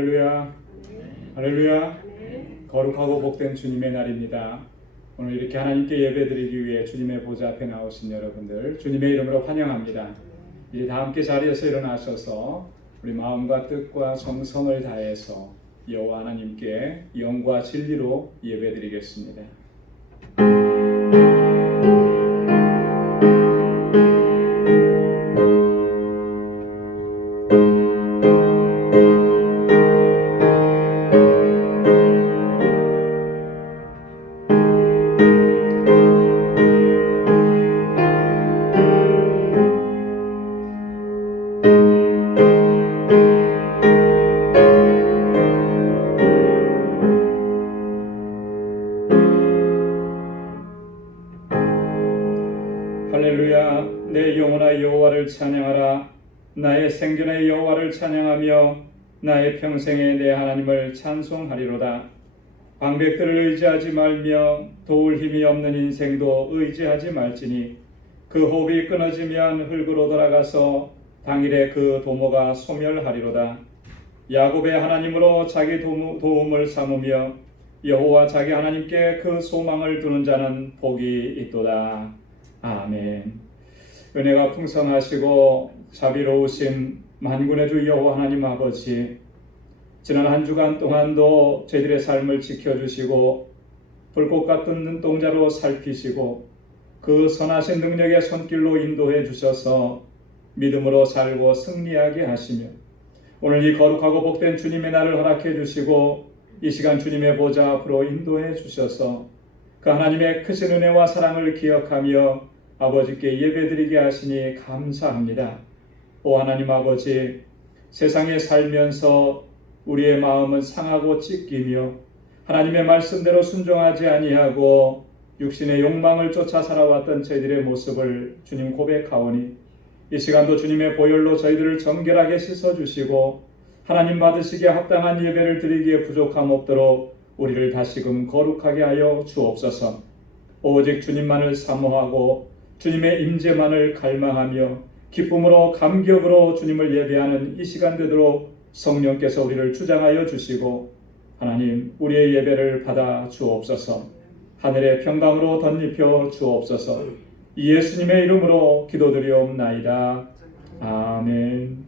할렐루야. 할렐루야. 거룩하고 복된 주님의 날입니다. 오늘 이렇게 하나님께 예배드리기 위해 주님의 보좌 앞에 나오신 여러분들 주님의 이름으로 환영합니다. 이제 다 함께 자리에서 일어나셔서 우리 마음과 뜻과 정성을 다해서 여호와 하나님께 영과 진리로 예배드리겠습니다. 할렐루야. 내 영혼아 여호와를 찬양하라. 나의 생전의 여호와를 찬양하며 나의 평생에 내 하나님을 찬송하리로다. 방백들을 의지하지 말며 도울 힘이 없는 인생도 의지하지 말지니 그 호흡이 끊어지면 흙으로 돌아가서 당일에 그 도모가 소멸하리로다. 야곱의 하나님으로 자기 도움을 삼으며 여호와 자기 하나님께 그 소망을 두는 자는 복이 있도다. 아멘. 은혜가 풍성하시고 자비로우신 만군의 주 여호와 하나님 아버지, 지난 한 주간 동안도 저희들의 삶을 지켜주시고 불꽃 같은 눈동자로 살피시고 그 선하신 능력의 손길로 인도해 주셔서 믿음으로 살고 승리하게 하시며 오늘 이 거룩하고 복된 주님의 날을 허락해 주시고 이 시간 주님의 보좌 앞으로 인도해 주셔서 그 하나님의 크신 은혜와 사랑을 기억하며 아버지께 예배드리게 하시니 감사합니다. 오 하나님 아버지, 세상에 살면서 우리의 마음은 상하고 찢기며 하나님의 말씀대로 순종하지 아니하고 육신의 욕망을 쫓아 살아왔던 저희들의 모습을 주님 고백하오니 이 시간도 주님의 보혈로 저희들을 정결하게 씻어주시고 하나님 받으시기에 합당한 예배를 드리기에 부족함 없도록 우리를 다시금 거룩하게 하여 주옵소서. 오직 주님만을 사모하고 주님의 임재만을 갈망하며 기쁨으로 감격으로 주님을 예배하는 이 시간 되도록 성령께서 우리를 주장하여 주시고 하나님 우리의 예배를 받아 주옵소서. 하늘의 평강으로 덧입혀 주옵소서. 예수님의 이름으로 기도드리옵나이다. 아멘.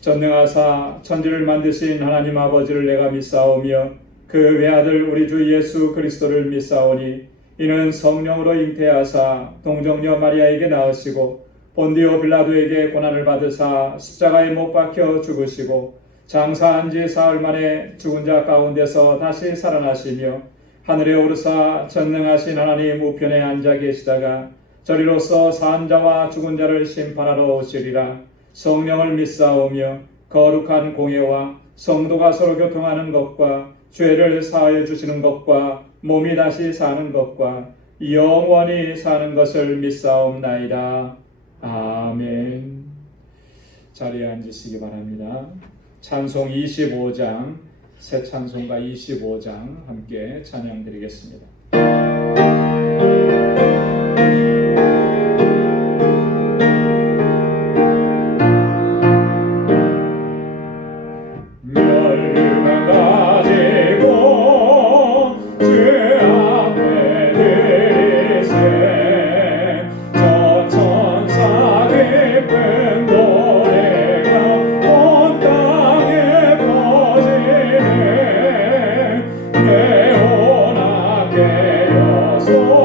전능하사 천지를 만드신 하나님 아버지를 내가 믿사오며 그 외아들 우리 주 예수 그리스도를 믿사오니 이는 성령으로 잉태하사 동정녀 마리아에게 낳으시고 본디오 빌라도에게 고난을 받으사 십자가에 못 박혀 죽으시고 장사한 지 사흘 만에 죽은 자 가운데서 다시 살아나시며 하늘에 오르사 전능하신 하나님 우편에 앉아 계시다가 저리로서 산 자와 죽은 자를 심판하러 오시리라. 성령을 믿사오며 거룩한 공예와 성도가 서로 교통하는 것과 죄를 사하여 주시는 것과 몸이 다시 사는 것과 영원히 사는 것을 믿사옵나이다. 아멘. 자리에 앉으시기 바랍니다. 찬송 25장, 새 찬송가 25장 함께 찬양 드리겠습니다. 내 혼합 깨어서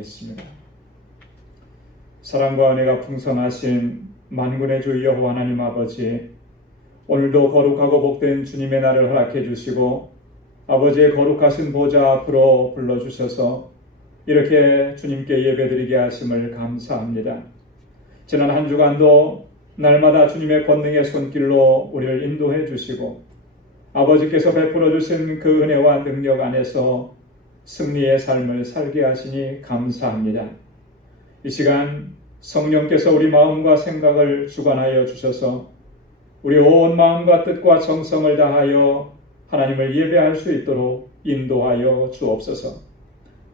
기도하겠습니다. 사랑과 은혜가 풍성하신 만군의 주 여호와 하나님 아버지, 오늘도 거룩하고 복된 주님의 날을 허락해 주시고 아버지의 거룩하신 보좌 앞으로 불러주셔서 이렇게 주님께 예배드리게 하심을 감사합니다. 지난 한 주간도 날마다 주님의 권능의 손길로 우리를 인도해 주시고 아버지께서 베풀어 주신 그 은혜와 능력 안에서 승리의 삶을 살게 하시니 감사합니다. 이 시간 성령께서 우리 마음과 생각을 주관하여 주셔서 우리 온 마음과 뜻과 정성을 다하여 하나님을 예배할 수 있도록 인도하여 주옵소서.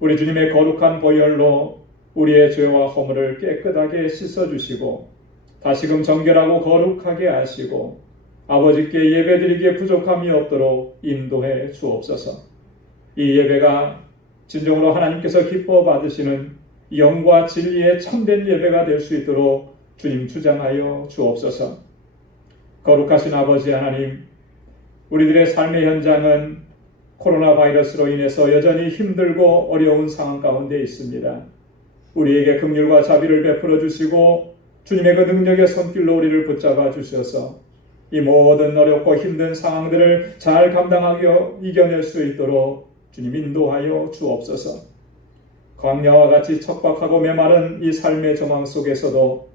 우리 주님의 거룩한 보혈로 우리의 죄와 허물을 깨끗하게 씻어주시고 다시금 정결하고 거룩하게 하시고 아버지께 예배드리기에 부족함이 없도록 인도해 주옵소서. 이 예배가 진정으로 하나님께서 기뻐 받으시는 영과 진리의 참된 예배가 될 수 있도록 주님 주장하여 주옵소서. 거룩하신 아버지 하나님, 우리들의 삶의 현장은 코로나 바이러스로 인해서 여전히 힘들고 어려운 상황 가운데 있습니다. 우리에게 긍휼과 자비를 베풀어 주시고 주님의 그 능력의 손길로 우리를 붙잡아 주셔서 이 모든 어렵고 힘든 상황들을 잘 감당하여 이겨낼 수 있도록 주님 인도하여 주옵소서. 광야와 같이 척박하고 메마른 이 삶의 정황 속에서도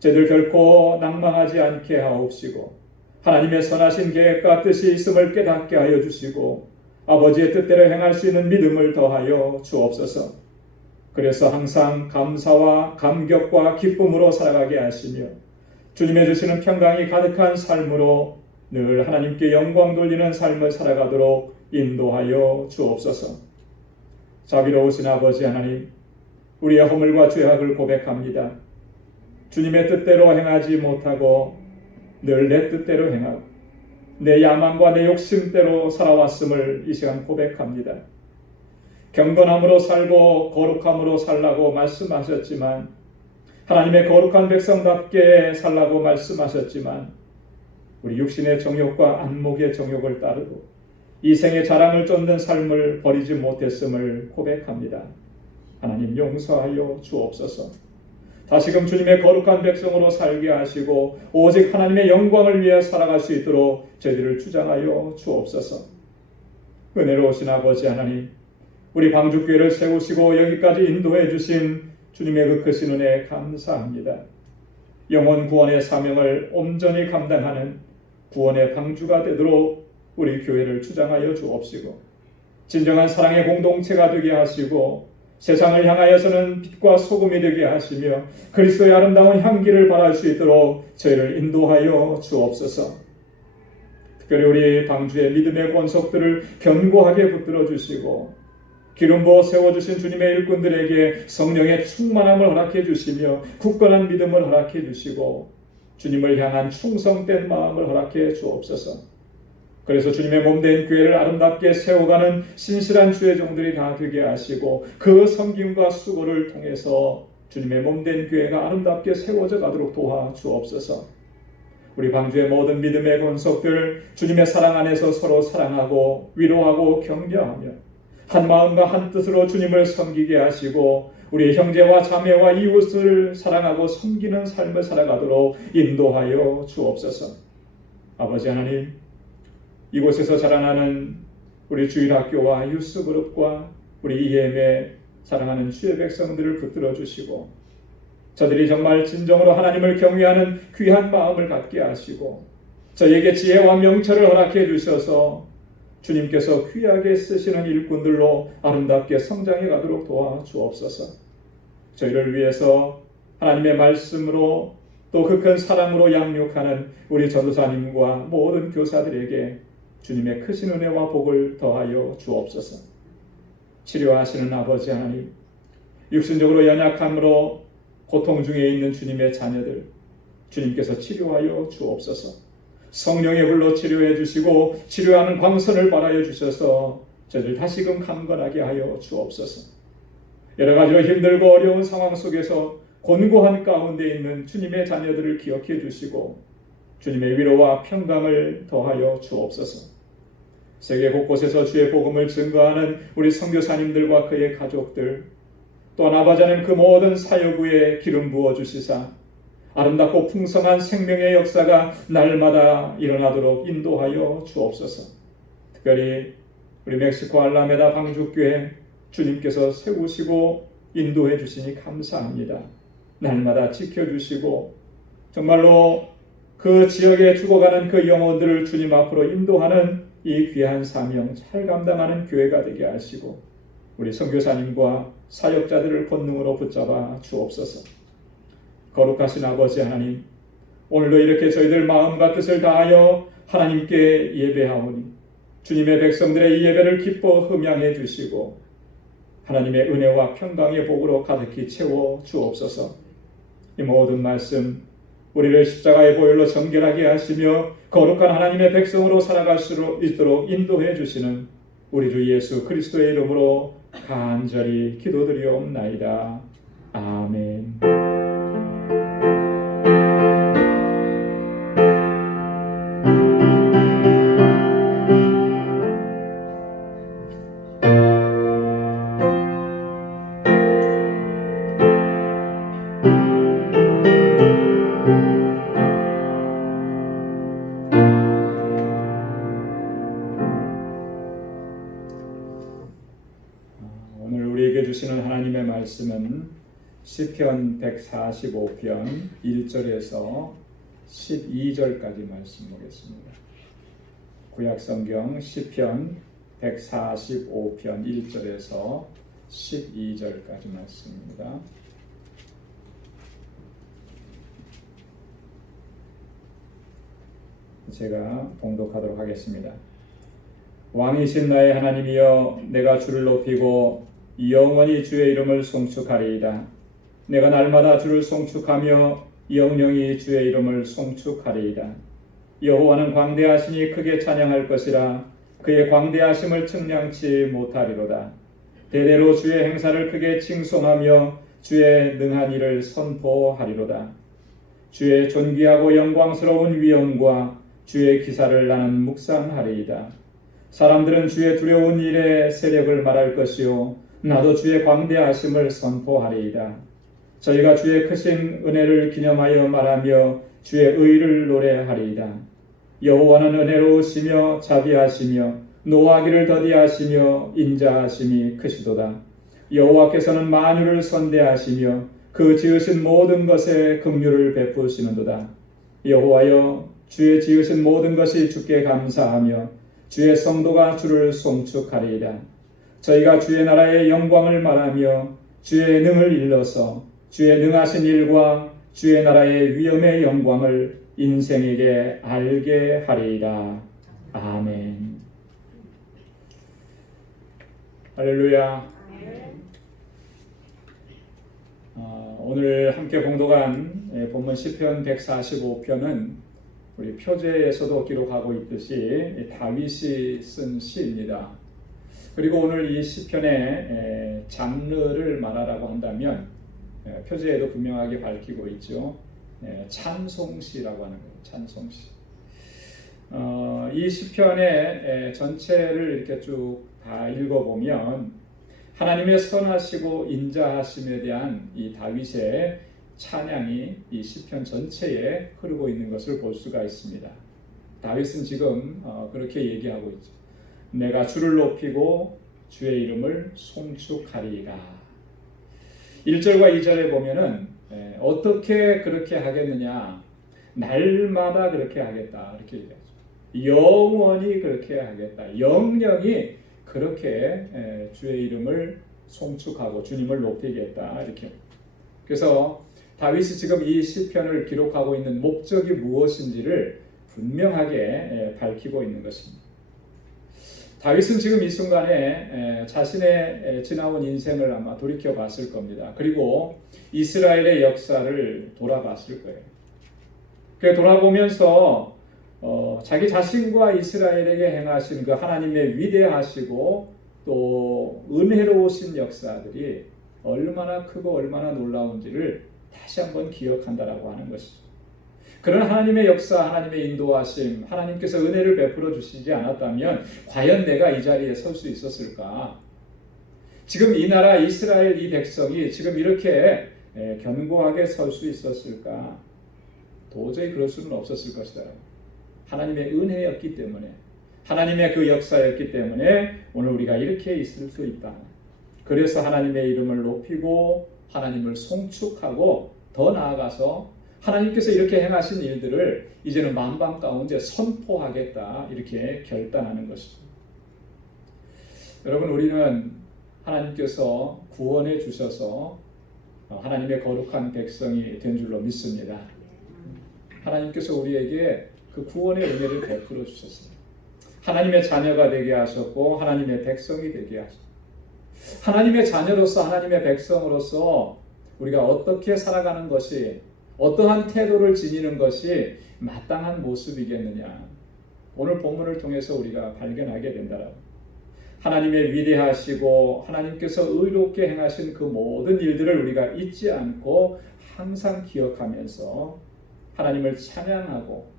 저희들 결코 낭망하지 않게 하옵시고 하나님의 선하신 계획과 뜻이 있음을 깨닫게 하여 주시고 아버지의 뜻대로 행할 수 있는 믿음을 더하여 주옵소서. 그래서 항상 감사와 감격과 기쁨으로 살아가게 하시며 주님의 주시는 평강이 가득한 삶으로 늘 하나님께 영광 돌리는 삶을 살아가도록 인도하여 주옵소서. 자비로우신 아버지 하나님, 우리의 허물과 죄악을 고백합니다. 주님의 뜻대로 행하지 못하고 늘 내 뜻대로 행하고 내 야망과 내 욕심대로 살아왔음을 이 시간 고백합니다. 경건함으로 살고 거룩함으로 살라고 말씀하셨지만 하나님의 거룩한 백성답게 살라고 말씀하셨지만 우리 육신의 정욕과 안목의 정욕을 따르고 이생의 자랑을 쫓는 삶을 버리지 못했음을 고백합니다. 하나님 용서하여 주옵소서. 다시금 주님의 거룩한 백성으로 살게 하시고 오직 하나님의 영광을 위해 살아갈 수 있도록 저희들을 주장하여 주옵소서. 은혜로우신 아버지 하나님, 우리 방주교회를 세우시고 여기까지 인도해 주신 주님의 그 크신 은혜에 감사합니다. 영혼 구원의 사명을 온전히 감당하는 구원의 방주가 되도록 우리 교회를 주장하여 주옵시고 진정한 사랑의 공동체가 되게 하시고 세상을 향하여서는 빛과 소금이 되게 하시며 그리스도의 아름다운 향기를 발할 수 있도록 저희를 인도하여 주옵소서. 특별히 우리 방주의 믿음의 권속들을 견고하게 붙들어 주시고 기름 부어 세워주신 주님의 일꾼들에게 성령의 충만함을 허락해 주시며 굳건한 믿음을 허락해 주시고 주님을 향한 충성된 마음을 허락해 주옵소서. 그래서 주님의 몸된 교회를 아름답게 세워가는 신실한 주의 종들이 다 되게 하시고 그 섬김과 수고를 통해서 주님의 몸된 교회가 아름답게 세워져 가도록 도와주옵소서. 우리 방주의 모든 믿음의 권속들 주님의 사랑 안에서 서로 사랑하고 위로하고 격려하며 한 마음과 한 뜻으로 주님을 섬기게 하시고 우리 형제와 자매와 이웃을 사랑하고 섬기는 삶을 살아가도록 인도하여 주옵소서. 아버지 하나님, 이곳에서 자라나는 우리 주일학교와 유스그룹과 우리 EM의 사랑하는 주의 백성들을 붙들어 주시고 저들이 정말 진정으로 하나님을 경외하는 귀한 마음을 갖게 하시고 저에게 지혜와 명철을 허락해 주셔서 주님께서 귀하게 쓰시는 일꾼들로 아름답게 성장해 가도록 도와주옵소서. 저희를 위해서 하나님의 말씀으로 또 그 큰 사랑으로 양육하는 우리 전도사님과 모든 교사들에게 주님의 크신 은혜와 복을 더하여 주옵소서. 치료하시는 아버지 하나님, 육신적으로 연약함으로 고통 중에 있는 주님의 자녀들 주님께서 치료하여 주옵소서. 성령의 불로 치료해 주시고 치료하는 광선을 발하여 주셔서 저들 다시금 강건하게 하여 주옵소서. 여러 가지로 힘들고 어려운 상황 속에서 곤고한 가운데 있는 주님의 자녀들을 기억해 주시고 주님의 위로와 평강을 더하여 주옵소서. 세계 곳곳에서 주의 복음을 증거하는 우리 선교사님들과 그의 가족들, 또한 아버지 하나님 그 모든 사역 위에 기름 부어 주시사 아름답고 풍성한 생명의 역사가 날마다 일어나도록 인도하여 주옵소서. 특별히 우리 멕시코 알라메다 방주교회 주님께서 세우시고 인도해 주시니 감사합니다. 날마다 지켜주시고 정말로 그 지역에 죽어가는 그 영혼들을 주님 앞으로 인도하는 이 귀한 사명 잘 감당하는 교회가 되게 하시고 우리 선교사님과 사역자들을 권능으로 붙잡아 주옵소서. 거룩하신 아버지 하나님, 오늘도 이렇게 저희들 마음과 뜻을 다하여 하나님께 예배하오니 주님의 백성들의 이 예배를 기뻐 흠양해 주시고 하나님의 은혜와 평강의 복으로 가득히 채워 주옵소서. 이 모든 말씀 우리를 십자가의 보혈로 정결하게 하시며 거룩한 하나님의 백성으로 살아갈 수 있도록 인도해 주시는 우리 주 예수 그리스도의 이름으로 간절히 기도드리옵나이다. 아멘. 오늘 우리에게 주시는 하나님의 말씀은 시편 145편 1절에서 12절까지 말씀 보겠습니다. 구약성경 시편 145편 1절에서 12절까지 말씀입니다. 제가 봉독하도록 하겠습니다. 왕이신 나의 하나님이여, 내가 주를 높이고 영원히 주의 이름을 송축하리이다. 내가 날마다 주를 송축하며 영영이 주의 이름을 송축하리이다. 여호와는 광대하시니 크게 찬양할 것이라. 그의 광대하심을 측량치 못하리로다. 대대로 주의 행사를 크게 칭송하며 주의 능한 일을 선포하리로다. 주의 존귀하고 영광스러운 위엄과 주의 기사를 나는 묵상하리이다. 사람들은 주의 두려운 일의 세력을 말할 것이요 나도 주의 광대하심을 선포하리이다. 저희가 주의 크신 은혜를 기념하여 말하며 주의 의를 노래하리이다. 여호와는 은혜로우시며 자비하시며 노하기를 더디하시며 인자하심이 크시도다. 여호와께서는 만유를 선대하시며 그 지으신 모든 것에 긍휼을 베푸시는도다. 여호와여, 주의 지으신 모든 것이 주께 감사하며 주의 성도가 주를 송축하리이다. 저희가 주의 나라의 영광을 말하며 주의 능을 일러서 주의 능하신 일과 주의 나라의 위엄의 영광을 인생에게 알게 하리이다. 아멘. 할렐루야. 오늘 함께 봉독한 본문 시편 145편은 우리 표제에서도 기록하고 있듯이 다윗이 쓴 시입니다. 그리고 오늘 이 시편의 장르를 말하라고 한다면 표제에도 분명하게 밝히고 있죠. 찬송시라고 하는 거예요. 찬송시. 이 시편의 전체를 이렇게 쭉 다 읽어보면 하나님의 선하시고 인자하심에 대한 이 다윗의 찬양이 이 시편 전체에 흐르고 있는 것을 볼 수가 있습니다. 다윗은 지금 그렇게 얘기하고 있죠. 내가 주를 높이고 주의 이름을 송축하리이다. 1절과 2절에 보면은 어떻게 그렇게 하겠느냐, 날마다 그렇게 하겠다 이렇게 얘기하죠. 영원히 그렇게 하겠다. 영영이 그렇게 주의 이름을 송축하고 주님을 높이겠다 이렇게. 그래서 다윗이 지금 이 시편을 기록하고 있는 목적이 무엇인지를 분명하게 밝히고 있는 것입니다. 다윗은 지금 이 순간에 자신의 지나온 인생을 아마 돌이켜 봤을 겁니다. 그리고 이스라엘의 역사를 돌아봤을 거예요. 그 돌아보면서 자기 자신과 이스라엘에게 행하신 그 하나님의 위대하시고 또 은혜로우신 역사들이 얼마나 크고 얼마나 놀라운지를 다시 한번 기억한다라고 하는 것이죠. 그런 하나님의 역사, 하나님의 인도하심, 하나님께서 은혜를 베풀어 주시지 않았다면 과연 내가 이 자리에 설 수 있었을까? 지금 이 나라 이스라엘 이 백성이 지금 이렇게 견고하게 설 수 있었을까? 도저히 그럴 수는 없었을 것이다. 하나님의 은혜였기 때문에, 하나님의 그 역사였기 때문에 오늘 우리가 이렇게 있을 수 있다. 그래서 하나님의 이름을 높이고 하나님을 송축하고 더 나아가서 하나님께서 이렇게 행하신 일들을 이제는 만방 가운데 선포하겠다, 이렇게 결단하는 것입니다. 여러분, 우리는 하나님께서 구원해 주셔서 하나님의 거룩한 백성이 된 줄로 믿습니다. 하나님께서 우리에게 그 구원의 은혜를 베풀어 주셨습니다. 하나님의 자녀가 되게 하셨고 하나님의 백성이 되게 하셨습니다. 하나님의 자녀로서, 하나님의 백성으로서 우리가 어떻게 살아가는 것이, 어떠한 태도를 지니는 것이 마땅한 모습이겠느냐, 오늘 본문을 통해서 우리가 발견하게 된다라고. 하나님의 위대하시고 하나님께서 의롭게 행하신 그 모든 일들을 우리가 잊지 않고 항상 기억하면서 하나님을 찬양하고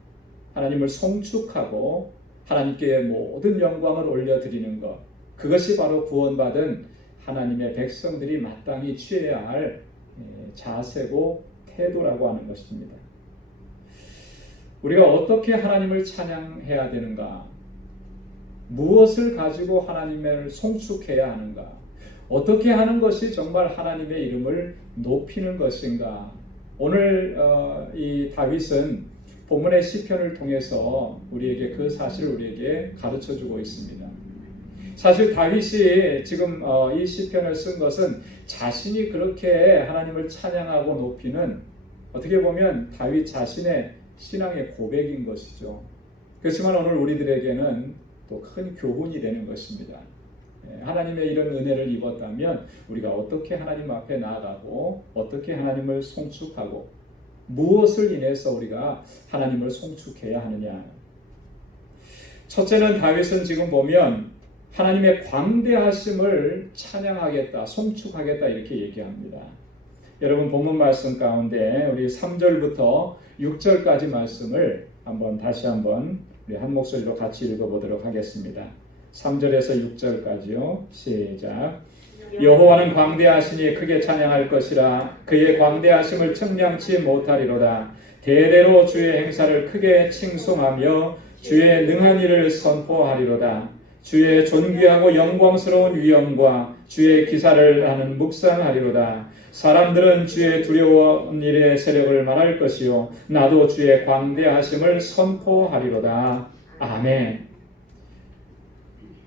하나님을 송축하고 하나님께 모든 영광을 올려드리는 것, 그것이 바로 구원받은 하나님의 백성들이 마땅히 취해야 할 자세고 태도라고 하는 것입니다. 우리가 어떻게 하나님을 찬양해야 되는가? 무엇을 가지고 하나님을 송축해야 하는가? 어떻게 하는 것이 정말 하나님의 이름을 높이는 것인가? 오늘 이 다윗은 본문의 시편을 통해서 우리에게 그 사실을 우리에게 가르쳐주고 있습니다. 사실 다윗이 지금 이 시편을 쓴 것은 자신이 그렇게 하나님을 찬양하고 높이는, 어떻게 보면 다윗 자신의 신앙의 고백인 것이죠. 그렇지만 오늘 우리들에게는 또 큰 교훈이 되는 것입니다. 하나님의 이런 은혜를 입었다면 우리가 어떻게 하나님 앞에 나아가고 어떻게 하나님을 송축하고 무엇을 인해서 우리가 하나님을 송축해야 하느냐. 첫째는 다윗은 지금 보면 하나님의 광대하심을 찬양하겠다, 송축하겠다, 이렇게 얘기합니다. 여러분, 본문 말씀 가운데 우리 3절부터 6절까지 말씀을 다시 한번 우리 한 목소리로 같이 읽어보도록 하겠습니다. 3절에서 6절까지요. 시작. 여호와는 광대하시니 크게 찬양할 것이라. 그의 광대하심을 측량치 못하리로다. 대대로 주의 행사를 크게 칭송하며 주의 능한 일을 선포하리로다. 주의 존귀하고 영광스러운 위엄과 주의 기사를 하는 묵상하리로다. 사람들은 주의 두려운 일의 세력을 말할 것이요 나도 주의 광대하심을 선포하리로다. 아멘.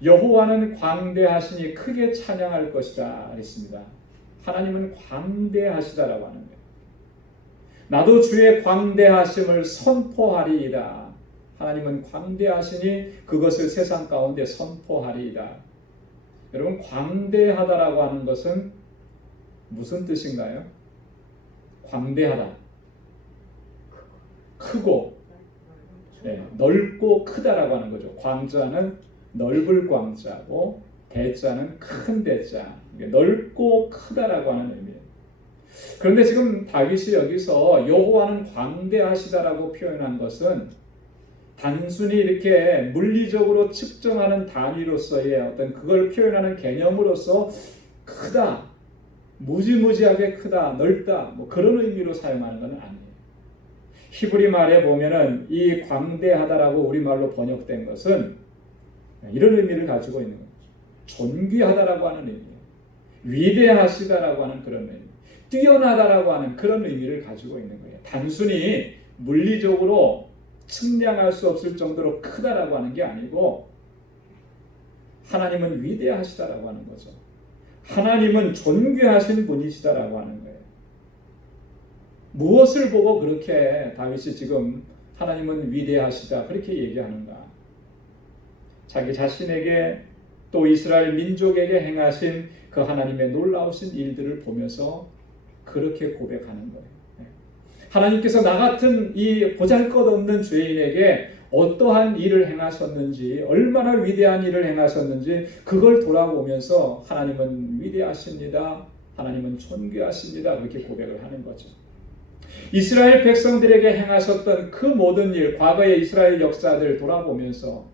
여호와는 광대하시니 크게 찬양할 것이다 했습니다. 하나님은 광대하시다라고 하는 거예요. 나도 주의 광대하심을 선포하리이다. 하나님은 광대하시니 그것을 세상 가운데 선포하리이다. 여러분, 광대하다라고 하는 것은 무슨 뜻인가요? 광대하다, 크고, 넓고 크다라고 하는 거죠. 광자는 넓을 광자고 대자는 큰 대자, 넓고 크다라고 하는 의미예요. 그런데 지금 다윗이 여기서 여호와는 광대하시다라고 표현한 것은 단순히 이렇게 물리적으로 측정하는 단위로서의 어떤 그걸 표현하는 개념으로서 크다, 무지무지하게 크다, 넓다, 그런 의미로 사용하는 건 아니에요. 히브리 말에 보면은 이 광대하다라고 우리말로 번역된 것은 이런 의미를 가지고 있는 거죠. 존귀하다라고 하는 의미예요. 위대하시다라고 하는 그런 의미, 뛰어나다라고 하는 그런 의미를 가지고 있는 거예요. 단순히 물리적으로 측량할 수 없을 정도로 크다라고 하는 게 아니고 하나님은 위대하시다라고 하는 거죠. 하나님은 존귀하신 분이시다라고 하는 거예요. 무엇을 보고 그렇게 다윗이 지금 하나님은 위대하시다 그렇게 얘기하는가? 자기 자신에게 또 이스라엘 민족에게 행하신 그 하나님의 놀라우신 일들을 보면서 그렇게 고백하는 거예요. 하나님께서 나 같은 이 보잘것없는 죄인에게 어떠한 일을 행하셨는지, 얼마나 위대한 일을 행하셨는지 그걸 돌아보면서 하나님은 위대하십니다, 하나님은 존귀하십니다 그렇게 고백을 하는 거죠. 이스라엘 백성들에게 행하셨던 그 모든 일, 과거의 이스라엘 역사들을 돌아보면서,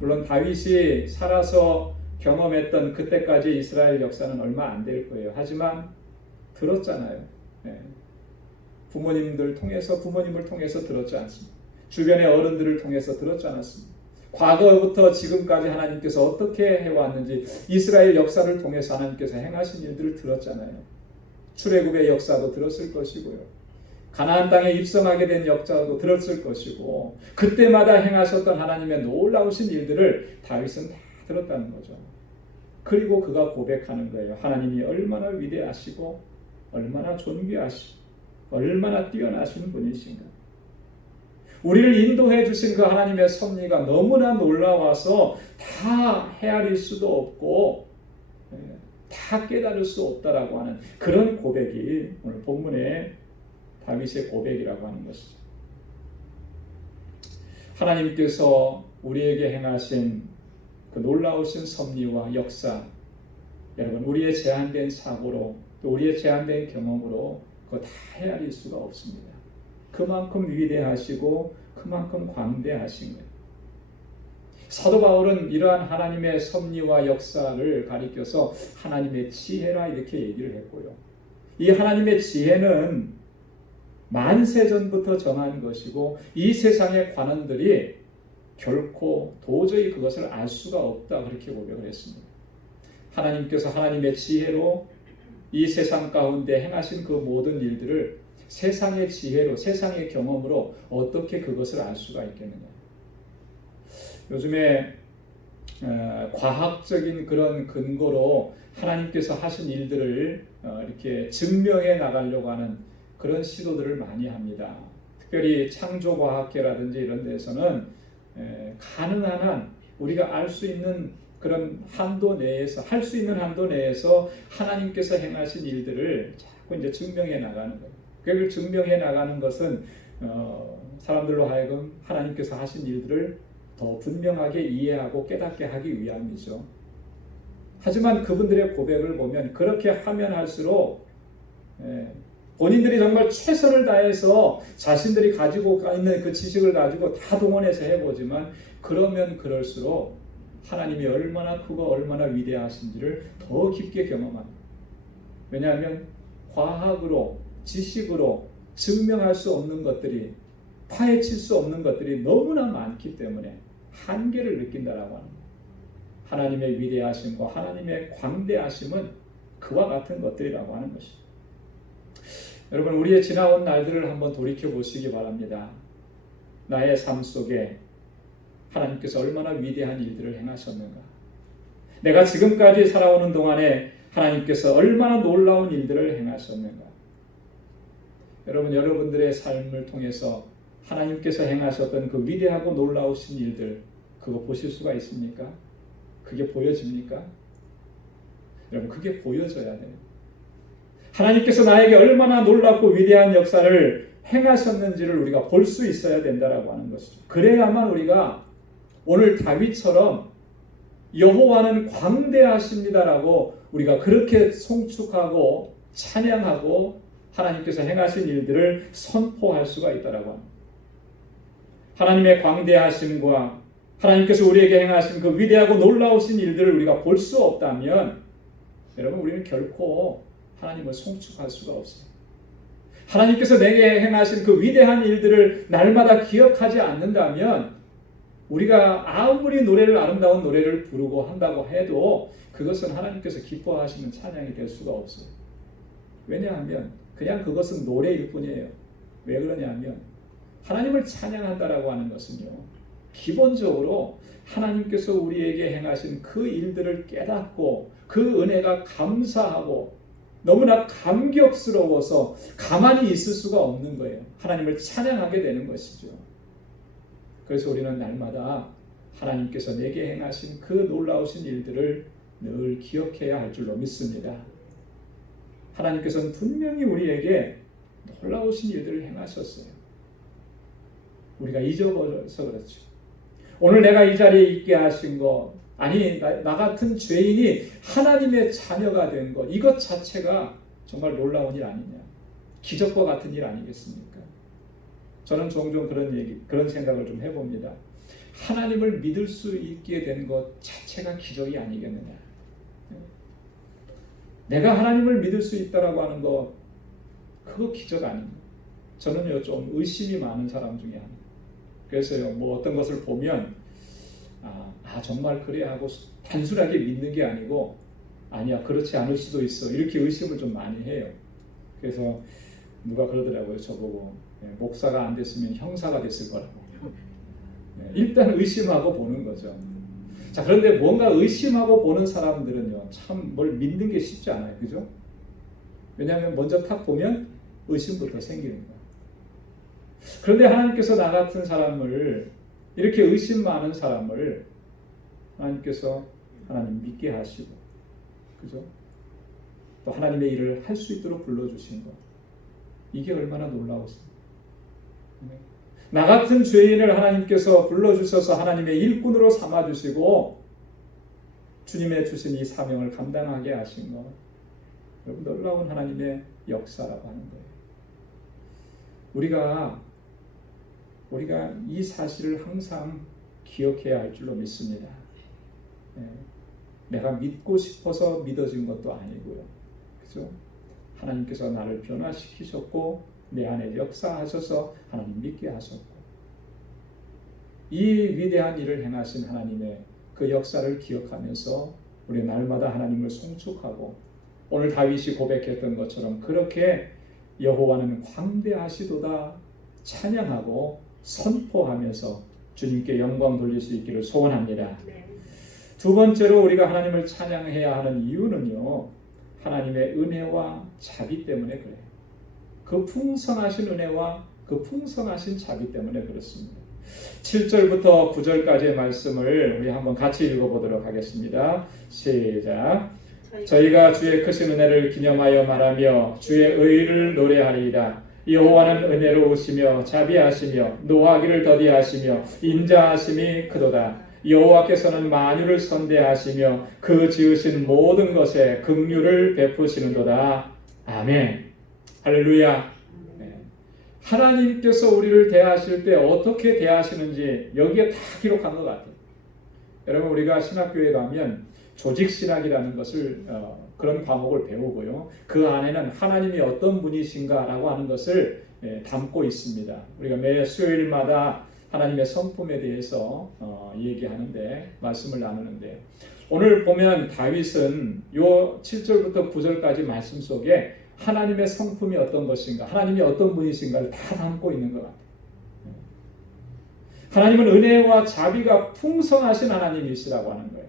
물론 다윗이 살아서 경험했던 그때까지 이스라엘 역사는 얼마 안 될 거예요. 하지만 들었잖아요. 네. 부모님을 통해서 들었지 않습니까? 주변의 어른들을 통해서 들었지 않았습니까? 과거부터 지금까지 하나님께서 어떻게 해왔는지 이스라엘 역사를 통해서 하나님께서 행하신 일들을 들었잖아요. 출애굽의 역사도 들었을 것이고요. 가나안 땅에 입성하게 된 역사도 들었을 것이고 그때마다 행하셨던 하나님의 놀라우신 일들을 다윗은 다 들었다는 거죠. 그리고 그가 고백하는 거예요. 하나님이 얼마나 위대하시고 얼마나 존귀하시고 얼마나 뛰어나신 분이신가. 우리를 인도해 주신 그 하나님의 섭리가 너무나 놀라워서 다 헤아릴 수도 없고 다 깨달을 수 없다라고 하는 그런 고백이 오늘 본문의 다윗의 고백이라고 하는 것이죠. 하나님께서 우리에게 행하신 그 놀라우신 섭리와 역사, 여러분 우리의 제한된 사고로 또 우리의 제한된 경험으로 그거 다 헤아릴 수가 없습니다. 그만큼 위대하시고 그만큼 광대하신 거예요. 사도 바울은 이러한 하나님의 섭리와 역사를 가리켜서 하나님의 지혜라 이렇게 얘기를 했고요. 이 하나님의 지혜는 만세전부터 정한 것이고 이 세상의 관원들이 결코 도저히 그것을 알 수가 없다 그렇게 고백을 했습니다. 하나님께서 하나님의 지혜로 이 세상 가운데 행하신 그 모든 일들을 세상의 지혜로 세상의 경험으로 어떻게 그것을 알 수가 있겠느냐. 요즘에 과학적인 그런 근거로 하나님께서 하신 일들을 이렇게 증명해 나가려고 하는 그런 시도들을 많이 합니다. 특별히 창조과학계라든지 이런 데서는 가능한 한 우리가 알 수 있는 그런 한도 내에서 할 수 있는 한도 내에서 하나님께서 행하신 일들을 자꾸 이제 증명해 나가는 거예요. 그걸 증명해 나가는 것은 사람들로 하여금 하나님께서 하신 일들을 더 분명하게 이해하고 깨닫게 하기 위함이죠. 하지만 그분들의 고백을 보면 그렇게 하면 할수록 본인들이 정말 최선을 다해서 자신들이 가지고 있는 그 지식을 가지고 다 동원해서 해보지만 그러면 그럴수록 하나님이 얼마나 크고 얼마나 위대하신지를 더 깊게 경험합니다. 왜냐하면 과학으로 지식으로 증명할 수 없는 것들이 파헤칠 수 없는 것들이 너무나 많기 때문에 한계를 느낀다라고 합니다. 하나님의 위대하심과 하나님의 광대하심은 그와 같은 것들이라고 하는 것입니다. 여러분 우리의 지나온 날들을 한번 돌이켜 보시기 바랍니다. 나의 삶 속에 하나님께서 얼마나 위대한 일들을 행하셨는가. 내가 지금까지 살아오는 동안에 하나님께서 얼마나 놀라운 일들을 행하셨는가. 여러분들의 삶을 통해서 하나님께서 행하셨던 그 위대하고 놀라우신 일들 그거 보실 수가 있습니까? 그게 보여집니까? 여러분 그게 보여져야 돼요. 하나님께서 나에게 얼마나 놀랍고 위대한 역사를 행하셨는지를 우리가 볼 수 있어야 된다라고 하는 것이죠. 그래야만 우리가 오늘 다윗처럼 여호와는 광대하십니다라고 우리가 그렇게 송축하고 찬양하고 하나님께서 행하신 일들을 선포할 수가 있다라고 합니다. 하나님의 광대하심과 하나님께서 우리에게 행하신 그 위대하고 놀라우신 일들을 우리가 볼 수 없다면 여러분 우리는 결코 하나님을 송축할 수가 없어요. 하나님께서 내게 행하신 그 위대한 일들을 날마다 기억하지 않는다면 우리가 아무리 아름다운 노래를 부르고 한다고 해도 그것은 하나님께서 기뻐하시는 찬양이 될 수가 없어요. 왜냐하면 그냥 그것은 노래일 뿐이에요. 왜 그러냐면 하나님을 찬양한다라고 하는 것은요. 기본적으로 하나님께서 우리에게 행하신 그 일들을 깨닫고 그 은혜가 감사하고 너무나 감격스러워서 가만히 있을 수가 없는 거예요. 하나님을 찬양하게 되는 것이죠. 그래서 우리는 날마다 하나님께서 내게 행하신 그 놀라우신 일들을 늘 기억해야 할 줄로 믿습니다. 하나님께서는 분명히 우리에게 놀라우신 일들을 행하셨어요. 우리가 잊어버려서 그렇죠. 오늘 내가 이 자리에 있게 하신 것, 아니 나 같은 죄인이 하나님의 자녀가 된 것, 이것 자체가 정말 놀라운 일 아니냐, 기적과 같은 일 아니겠습니까? 저는 종종 그런 생각을 좀 해봅니다. 하나님을 믿을 수 있게 된 것 자체가 기적이 아니겠느냐. 내가 하나님을 믿을 수 있다라고 하는 거 그거 기적 아닙니다. 저는요 좀 의심이 많은 사람 중에 하나. 그래서요 뭐 어떤 것을 보면 정말 그래 하고 단순하게 믿는 게 아니고 아니야 그렇지 않을 수도 있어 이렇게 의심을 좀 많이 해요. 그래서 누가 그러더라고요 저보고 목사가 안 됐으면 형사가 됐을 거라고. 일단 의심하고 보는 거죠. 자 그런데 뭔가 의심하고 보는 사람들은요 참 뭘 믿는 게 쉽지 않아요. 그죠? 왜냐하면 먼저 탁 보면 의심부터 생기는 거예요. 그런데 하나님께서 나 같은 사람을 이렇게 의심 많은 사람을 하나님께서 하나님 믿게 하시고 그죠? 또 하나님의 일을 할 수 있도록 불러주신 것 이게 얼마나 놀라웠습니까? 나 같은 죄인을 하나님께서 불러주셔서 하나님의 일꾼으로 삼아주시고 주님의 주신 이 사명을 감당하게 하신 것 여러분 놀라운 하나님의 역사라고 하는 거예요. 우리가 이 사실을 항상 기억해야 할 줄로 믿습니다. 내가 믿고 싶어서 믿어진 것도 아니고요. 그죠? 하나님께서 나를 변화시키셨고 내 안에 역사하셔서 하나님 믿게 하셨고 이 위대한 일을 행하신 하나님의 그 역사를 기억하면서 우리 날마다 하나님을 송축하고 오늘 다윗이 고백했던 것처럼 그렇게 여호와는 광대하시도다 찬양하고 선포하면서 주님께 영광 돌릴 수 있기를 소원합니다. 두 번째로 우리가 하나님을 찬양해야 하는 이유는요 하나님의 은혜와 자비 때문에 그래요. 그 풍성하신 은혜와 그 풍성하신 자비 때문에 그렇습니다. 7절부터 9절까지의 말씀을 우리 한번 같이 읽어보도록 하겠습니다. 시작. 저희가 주의 크신 은혜를 기념하여 말하며 주의 의를 노래하리이다. 여호와는 은혜로우시며 자비하시며 노하기를 더디하시며 인자하심이 크도다. 여호와께서는 만유를 선대하시며 그 지으신 모든 것에 긍휼을 베푸시는도다. 아멘. 할렐루야. 하나님께서 우리를 대하실 때 어떻게 대하시는지 여기에 다 기록한 것 같아요. 여러분 우리가 신학교에 가면 조직신학이라는 것을 그런 과목을 배우고요. 그 안에는 하나님이 어떤 분이신가라고 하는 것을 담고 있습니다. 우리가 매 수요일마다 하나님의 성품에 대해서 얘기하는데 말씀을 나누는데 오늘 보면 다윗은 요 7절부터 9절까지 말씀 속에 하나님의 성품이 어떤 것인가 하나님이 어떤 분이신가를 다 담고 있는 것 같아요. 하나님은 은혜와 자비가 풍성하신 하나님이시라고 하는 거예요.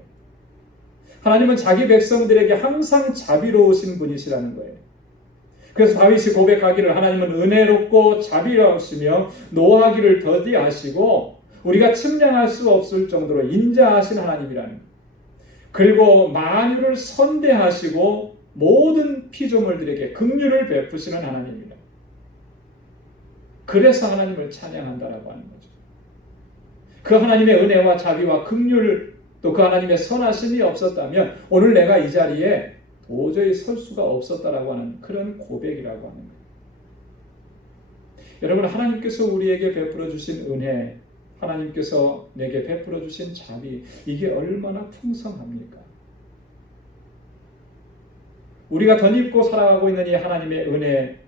하나님은 자기 백성들에게 항상 자비로우신 분이시라는 거예요. 그래서 다윗이 고백하기를 하나님은 은혜롭고 자비로우시며 노하기를 더디하시고 우리가 측량할 수 없을 정도로 인자하신 하나님이라는 거예요. 그리고 만유를 선대하시고 모든 피조물들에게 긍휼을 베푸시는 하나님입니다. 그래서 하나님을 찬양한다라고 하는 거죠. 그 하나님의 은혜와 자비와 긍휼 또 그 하나님의 선하심이 없었다면 오늘 내가 이 자리에 도저히 설 수가 없었다라고 하는 그런 고백이라고 하는 거예요. 여러분 하나님께서 우리에게 베풀어 주신 은혜 하나님께서 내게 베풀어 주신 자비 이게 얼마나 풍성합니까? 우리가 덧입고 살아가고 있는 이 하나님의 은혜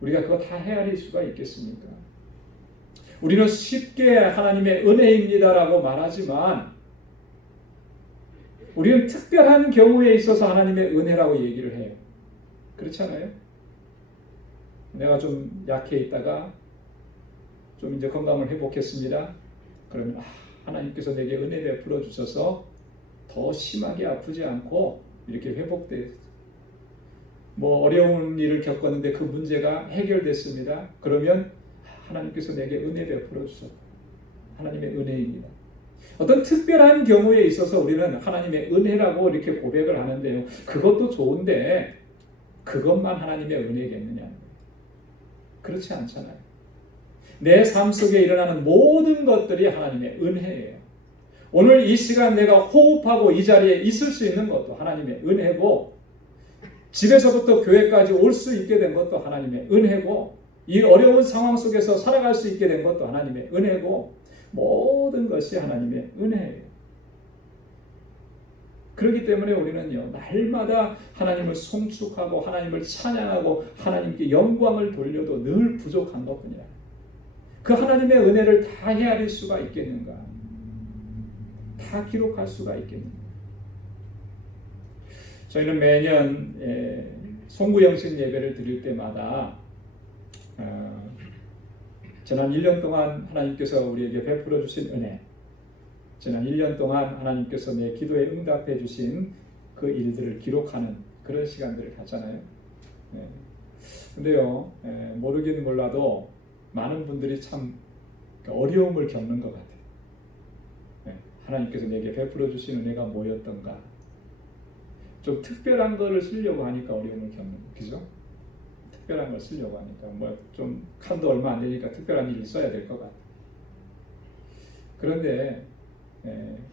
우리가 그거 다 헤아릴 수가 있겠습니까? 우리는 쉽게 하나님의 은혜입니다라고 말하지만 우리는 특별한 경우에 있어서 하나님의 은혜라고 얘기를 해요. 그렇지 않아요? 내가 좀 약해 있다가 좀 이제 건강을 회복했습니다. 그러면 하나님께서 내게 은혜 베풀어 주셔서 더 심하게 아프지 않고 이렇게 회복돼. 뭐 어려운 일을 겪었는데 그 문제가 해결됐습니다. 그러면 하나님께서 내게 은혜 베풀어 주셨다. 하나님의 은혜입니다. 어떤 특별한 경우에 있어서 우리는 하나님의 은혜라고 이렇게 고백을 하는데요. 그것도 좋은데 그것만 하나님의 은혜겠느냐? 그렇지 않잖아요. 내 삶 속에 일어나는 모든 것들이 하나님의 은혜예요. 오늘 이 시간 내가 호흡하고 이 자리에 있을 수 있는 것도 하나님의 은혜고 집에서부터 교회까지 올 수 있게 된 것도 하나님의 은혜고 이 어려운 상황 속에서 살아갈 수 있게 된 것도 하나님의 은혜고 모든 것이 하나님의 은혜예요. 그렇기 때문에 우리는요, 날마다 하나님을 송축하고 하나님을 찬양하고 하나님께 영광을 돌려도 늘 부족한 것뿐이야. 그 하나님의 은혜를 다 헤아릴 수가 있겠는가? 다 기록할 수가 있겠는가? 저희는 매년 송구영신 예배를 드릴 때마다 지난 1년 동안 하나님께서 우리에게 베풀어 주신 은혜, 지난 1년 동안 하나님께서 내 기도에 응답해 주신 그 일들을 기록하는 그런 시간들을 갖잖아요. 근데요, 모르긴 몰라도 많은 분들이 참 어려움을 겪는 것 같아요. 하나님께서 내게 베풀어 주신 은혜가 뭐였던가? 좀 특별한 거를 쓰려고 하니까 어려움을 겪는 거예요. 그죠? 특별한 걸 쓰려고 하니까 뭐 좀 칸도 얼마 안 되니까 특별한 일을 써야 될 것 같아요. 그런데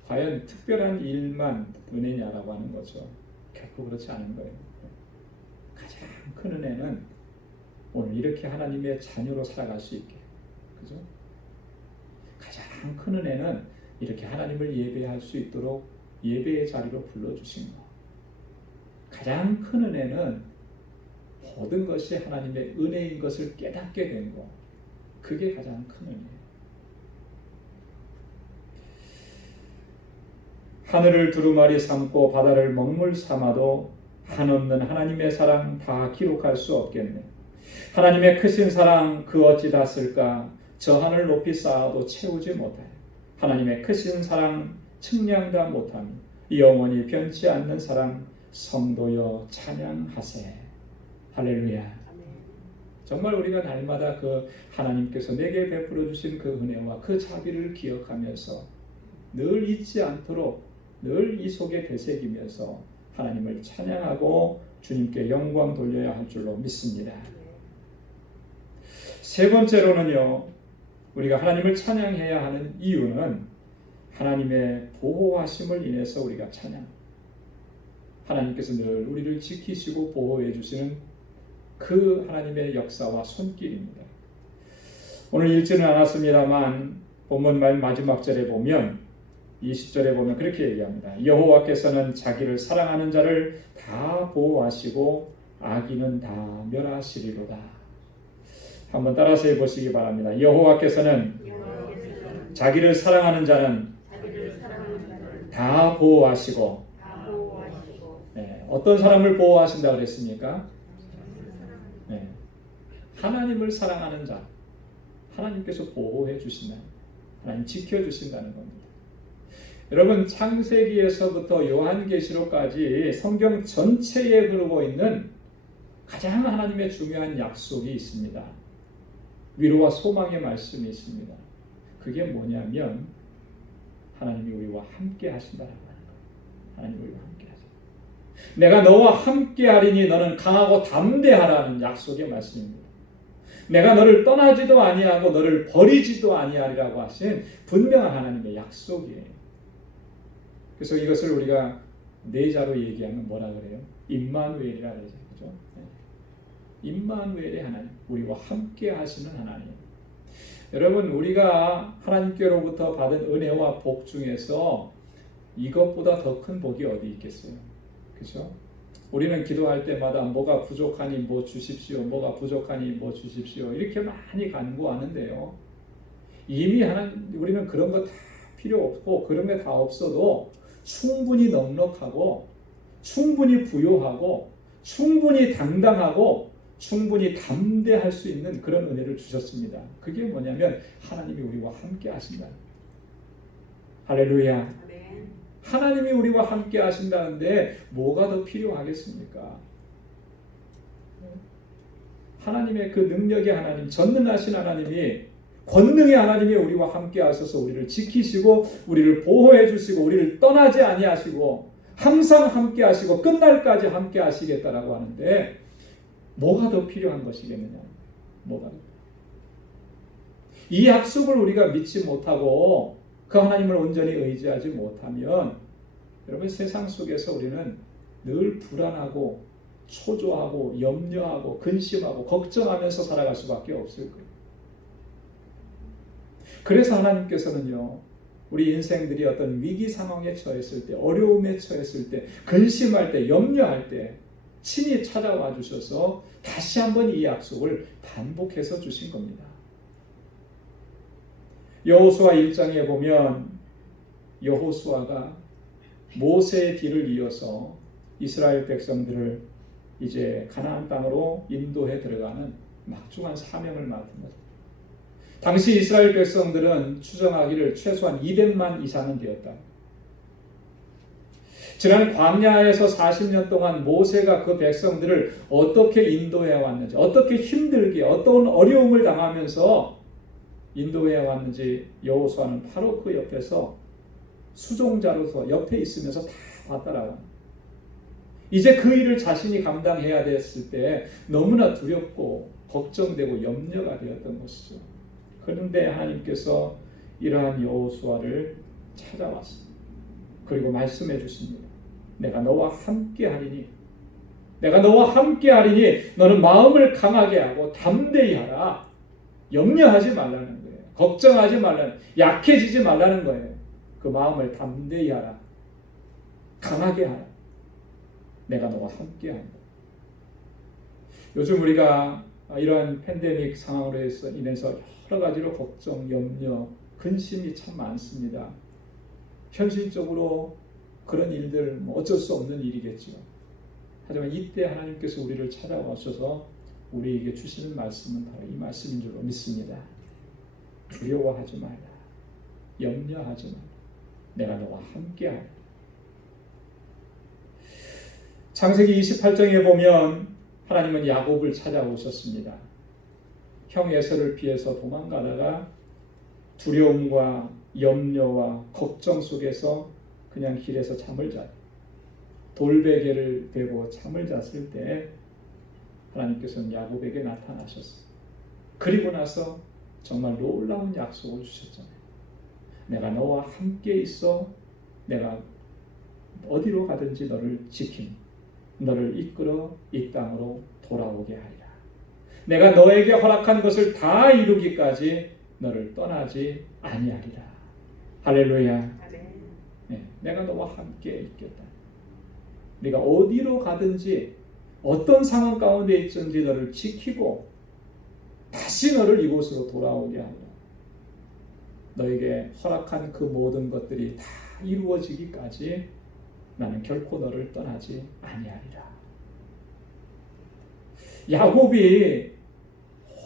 과연 특별한 일만 은혜냐라고 하는 거죠. 결코 그렇지 않은 거예요. 가장 큰 은혜는 오늘 이렇게 하나님의 자녀로 살아갈 수 있게, 그죠? 가장 큰 은혜는 이렇게 하나님을 예배할 수 있도록 예배의 자리로 불러주신 것. 가장 큰 은혜는 모든 것이 하나님의 은혜인 것을 깨닫게 된 것. 그게 가장 큰 은혜예요. 하늘을 두루마리 삼고 바다를 먹물 삼아도 한없는 하나님의 사랑 다 기록할 수 없겠네. 하나님의 크신 사랑 그 어찌 다 쓸까? 저 하늘 높이 쌓아도 채우지 못해. 하나님의 크신 사랑 측량 다 못하며 영원히 변치 않는 사랑 성도여 찬양하세. 할렐루야. 정말 우리가 날마다 그 하나님께서 내게 베풀어 주신 그 은혜와 그 자비를 기억하면서 늘 잊지 않도록 늘 이 속에 되새기면서 하나님을 찬양하고 주님께 영광 돌려야 할 줄로 믿습니다. 세 번째로는요, 우리가 하나님을 찬양해야 하는 이유는 하나님의 보호하심을 인해서 우리가 찬양. 하나님께서 늘 우리를 지키시고 보호해 주시는 그 하나님의 역사와 손길입니다. 오늘 읽지는 않았습니다만 본문 말 마지막 절에 보면 20절에 보면 그렇게 얘기합니다. 여호와께서는 자기를 사랑하는 자를 다 보호하시고 악인은 다 멸하시리로다. 한번 따라서 해보시기 바랍니다. 여호와께서는 자기를 사랑하는 자는 다 보호하시고, 어떤 사람을 보호하신다고 그랬습니까? 하나님을 사랑하는 자, 하나님께서 보호해 주신다. 하나님 지켜주신다는 겁니다. 여러분, 창세기에서부터 요한계시록까지 성경 전체에 흐르고 있는 가장 하나님의 중요한 약속이 있습니다. 위로와 소망의 말씀이 있습니다. 그게 뭐냐면 하나님이 우리와 함께 하신다라고 하는 거예요. 하나님이 우리와 함께 하신다. 내가 너와 함께 하리니 너는 강하고 담대하라는 약속의 말씀입니다. 내가 너를 떠나지도 아니하고 너를 버리지도 아니하리라고 하신 분명한 하나님의 약속이에요. 그래서 이것을 우리가 내자로 얘기하면 뭐라 그래요? 임마누엘이라 그러죠. 그죠? 임마누엘의 하나님, 우리와 함께 하시는 하나님. 여러분, 우리가 하나님께로부터 받은 은혜와 복 중에서 이것보다 더 큰 복이 어디 있겠어요? 그죠? 우리는 기도할 때마다 뭐가 부족하니 뭐 주십시오, 뭐가 부족하니 뭐 주십시오, 이렇게 많이 간구하는데요. 이미 우리는 그런 거 다 필요 없고 그런 게 다 없어도 충분히 넉넉하고 충분히 부요하고 충분히 당당하고 충분히 담대할 수 있는 그런 은혜를 주셨습니다. 그게 뭐냐면 하나님이 우리와 함께 하신다. 할렐루야. 하나님이 우리와 함께 하신다는데 뭐가 더 필요하겠습니까? 하나님의 그 능력의 하나님, 전능하신 하나님이, 권능의 하나님이 우리와 함께 하셔서 우리를 지키시고 우리를 보호해 주시고 우리를 떠나지 아니하시고 항상 함께 하시고 끝날까지 함께 하시겠다라고 하는데 뭐가 더 필요한 것이겠느냐? 뭐가? 이 약속을 우리가 믿지 못하고 그 하나님을 온전히 의지하지 못하면 여러분, 세상 속에서 우리는 늘 불안하고 초조하고 염려하고 근심하고 걱정하면서 살아갈 수밖에 없을 거예요. 그래서 하나님께서는요, 우리 인생들이 어떤 위기 상황에 처했을 때, 어려움에 처했을 때, 근심할 때, 염려할 때 친히 찾아와 주셔서 다시 한번 이 약속을 반복해서 주신 겁니다. 여호수아 1장에 보면 여호수아가 모세의 뒤를 이어서 이스라엘 백성들을 이제 가나안 땅으로 인도해 들어가는 막중한 사명을 맡은 거죠. 당시 이스라엘 백성들은 추정하기를 최소한 200만 이상은 되었다. 지난 광야에서 40년 동안 모세가 그 백성들을 어떻게 인도해 왔는지, 어떻게 힘들게, 어떤 어려움을 당하면서 인도해 왔는지 여호수아는 바로 그 옆에서 수종자로서 옆에 있으면서 다 봤다라고. 이제 그 일을 자신이 감당해야 됐을 때 너무나 두렵고 걱정되고 염려가 되었던 것이죠. 그런데 하나님께서 이러한 여호수아를 찾아왔습니다. 그리고 말씀해 주십니다. 내가 너와 함께 하리니, 내가 너와 함께 하리니 너는 마음을 강하게 하고 담대히 하라. 염려하지 말라는 거예요. 걱정하지 말라는, 약해지지 말라는 거예요. 그 마음을 담대히 하라. 강하게 하라. 내가 너와 함께 한다. 요즘 우리가 이러한 팬데믹 상황으로 인해서 여러 가지로 걱정, 염려, 근심이 참 많습니다. 현실적으로 그런 일들 어쩔 수 없는 일이겠죠. 하지만 이때 하나님께서 우리를 찾아오셔서 우리에게 주시는 말씀은 바로 이 말씀인 줄로 믿습니다. 두려워하지 말라. 염려하지 말라. 내가 너와 함께하리라. 창세기 28장에 보면 하나님은 야곱을 찾아오셨습니다. 형 에서를 피해서 도망가다가 두려움과 염려와 걱정 속에서 그냥 길에서 잠을 잤. 돌베개를 대고 잠을 잤을 때 하나님께서는 야곱에게 나타나셨어요. 그리고 나서 정말 놀라운 약속을 주셨잖아요. 내가 너와 함께 있어 내가 어디로 가든지 너를 지킴, 너를 이끌어 이 땅으로 돌아오게 하리라. 내가 너에게 허락한 것을 다 이루기까지 너를 떠나지 아니하리라. 할렐루야. 네, 내가 너와 함께 있겠다. 네가 어디로 가든지 어떤 상황 가운데 있든지 너를 지키고 다시 너를 이곳으로 돌아오게 하리라. 너에게 허락한 그 모든 것들이 다 이루어지기까지 나는 결코 너를 떠나지 아니하리라. 야곱이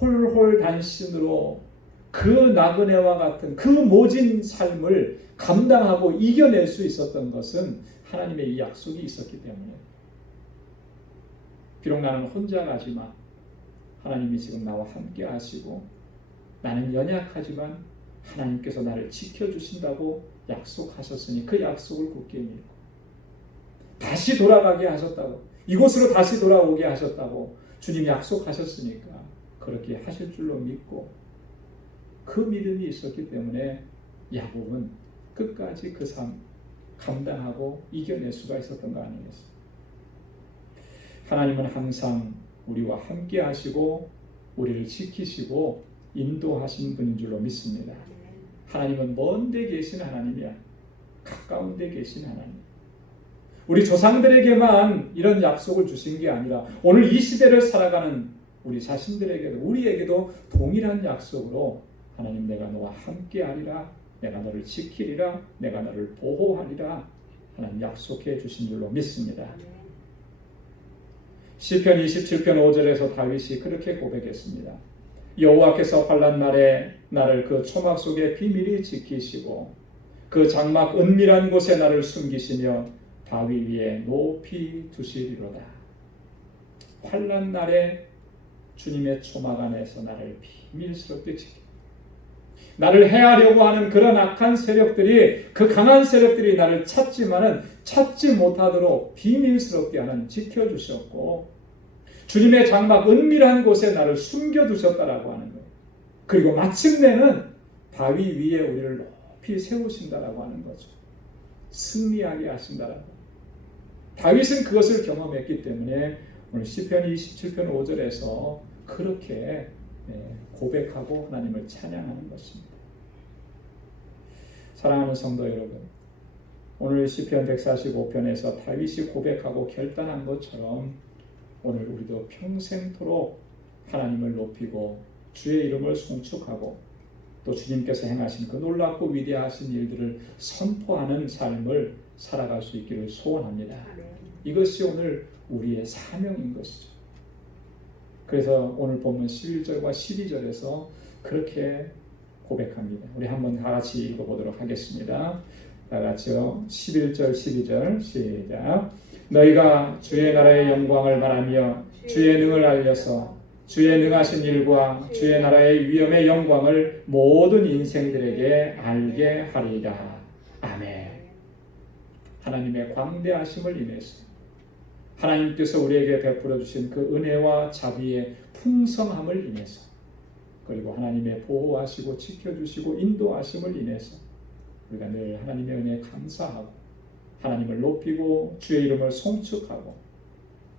홀홀단신으로 그 나그네와 같은 그 모진 삶을 감당하고 이겨낼 수 있었던 것은 하나님의 이 약속이 있었기 때문에. 비록 나는 혼자 가지만 하나님이 지금 나와 함께 하시고 나는 연약하지만 하나님께서 나를 지켜주신다고 약속하셨으니 그 약속을 굳게 믿고 다시 돌아가게 하셨다고, 이곳으로 다시 돌아오게 하셨다고 주님이 약속하셨으니까 그렇게 하실 줄로 믿고 그 믿음이 있었기 때문에 야곱은 끝까지 그 삶 감당하고 이겨낼 수가 있었던 거 아니겠습니까? 하나님은 항상 우리와 함께 하시고 우리를 지키시고 인도하신 분인 줄로 믿습니다. 하나님은 먼 데 계신 하나님이야. 가까운 데 계신 하나님. 우리 조상들에게만 이런 약속을 주신 게 아니라 오늘 이 시대를 살아가는 우리 자신들에게도, 우리에게도 동일한 약속으로 하나님, 내가 너와 함께 하리라, 내가 너를 지키리라, 내가 너를 보호하리라 하나님 약속해 주신 줄로 믿습니다. 시편 27편 5절에서 다윗이 그렇게 고백했습니다. 여호와께서 환난 날에 나를 그 초막 속에 비밀히 지키시고 그 장막 은밀한 곳에 나를 숨기시며 바위 위에 높이 두시리로다. 환난 날에 주님의 초막 안에서 나를 비밀스럽게 지키, 나를 해하려고 하는 그런 악한 세력들이, 그 강한 세력들이 나를 찾지만은 찾지 못하도록 비밀스럽게 하는 지켜주셨고, 주님의 장막 은밀한 곳에 나를 숨겨두셨다라고 하는 거예요. 그리고 마침내는 바위 위에 우리를 높이 세우신다라고 하는 거죠. 승리하게 하신다라고. 다윗은 그것을 경험했기 때문에 오늘 시편 27편 5절에서 그렇게 고백하고 하나님을 찬양하는 것입니다. 사랑하는 성도 여러분, 오늘 시편 145편에서 다윗이 고백하고 결단한 것처럼 오늘 우리도 평생토록 하나님을 높이고 주의 이름을 송축하고 또 주님께서 행하신 그 놀랍고 위대하신 일들을 선포하는 삶을 살아갈 수 있기를 소원합니다. 이것이 오늘 우리의 사명인 것이죠. 그래서 오늘 본문 11절과 12절에서 그렇게 고백합니다. 우리 한번 다 같이 읽어보도록 하겠습니다. 다 같이요. 11절 12절 시작. 너희가 주의 나라의 영광을 말하며 주의 능을 알려서 주의 능하신 일과 주의 나라의 위엄의 영광을 모든 인생들에게 알게 하리라. 아멘. 하나님의 광대하심을 인해서 하나님께서 우리에게 베풀어 주신 그 은혜와 자비의 풍성함을 인해서 그리고 하나님의 보호하시고 지켜주시고 인도하심을 인해서 우리가 늘 하나님의 은혜에 감사하고 하나님을 높이고 주의 이름을 송축하고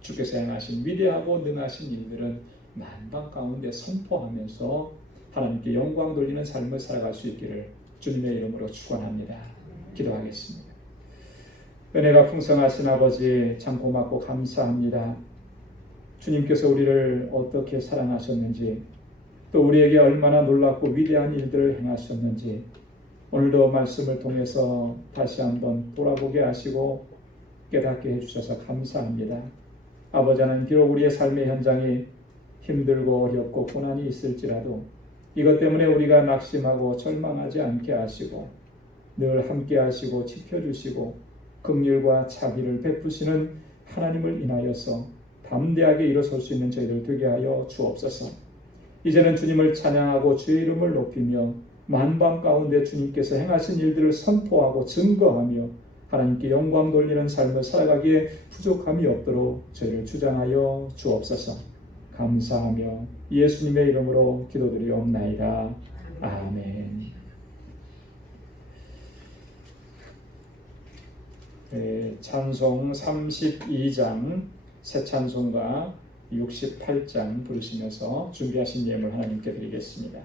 주께서 행하신 위대하고 능하신 일들은 만방 가운데 선포하면서 하나님께 영광 돌리는 삶을 살아갈 수 있기를 주님의 이름으로 축원합니다. 기도하겠습니다. 은혜가 풍성하신 아버지 참 고맙고 감사합니다. 주님께서 우리를 어떻게 사랑하셨는지 또 우리에게 얼마나 놀랍고 위대한 일들을 행하셨는지 오늘도 말씀을 통해서 다시 한번 돌아보게 하시고 깨닫게 해주셔서 감사합니다. 아버지 하나님, 비록 우리의 삶의 현장이 힘들고 어렵고 고난이 있을지라도 이것 때문에 우리가 낙심하고 절망하지 않게 하시고 늘 함께 하시고 지켜주시고 긍휼과 자비를 베푸시는 하나님을 인하여서 담대하게 일어설 수 있는 저희들 되게 하여 주옵소서. 이제는 주님을 찬양하고 주의 이름을 높이며 만방 가운데 주님께서 행하신 일들을 선포하고 증거하며 하나님께 영광 돌리는 삶을 살아가기에 부족함이 없도록 저희를 주장하여 주옵소서. 감사하며 예수님의 이름으로 기도드리옵나이다. 아멘. 찬송 32장 새 찬송가 68장 부르시면서 준비하신 예물 하나님께 드리겠습니다.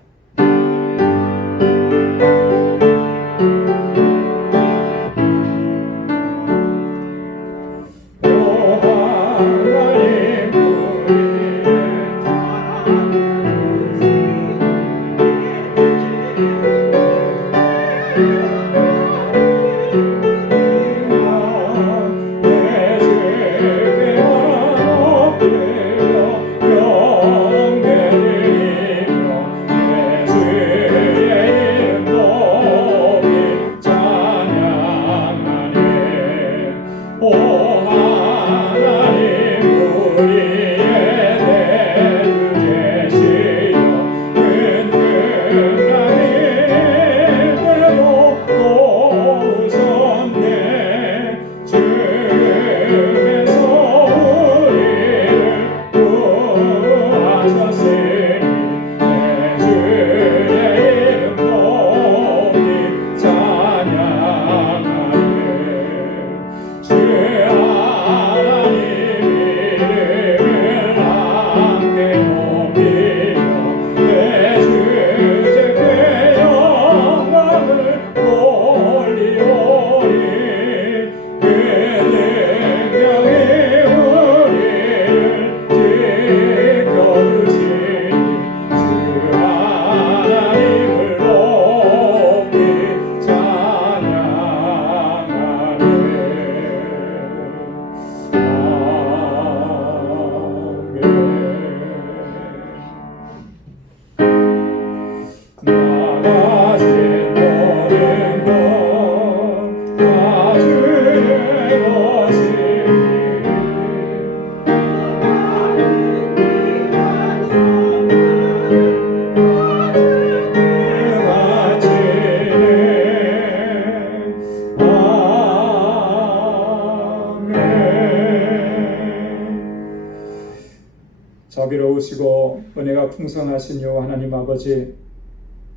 자비로우시고 은혜가 풍성하신 여호와 하나님 아버지,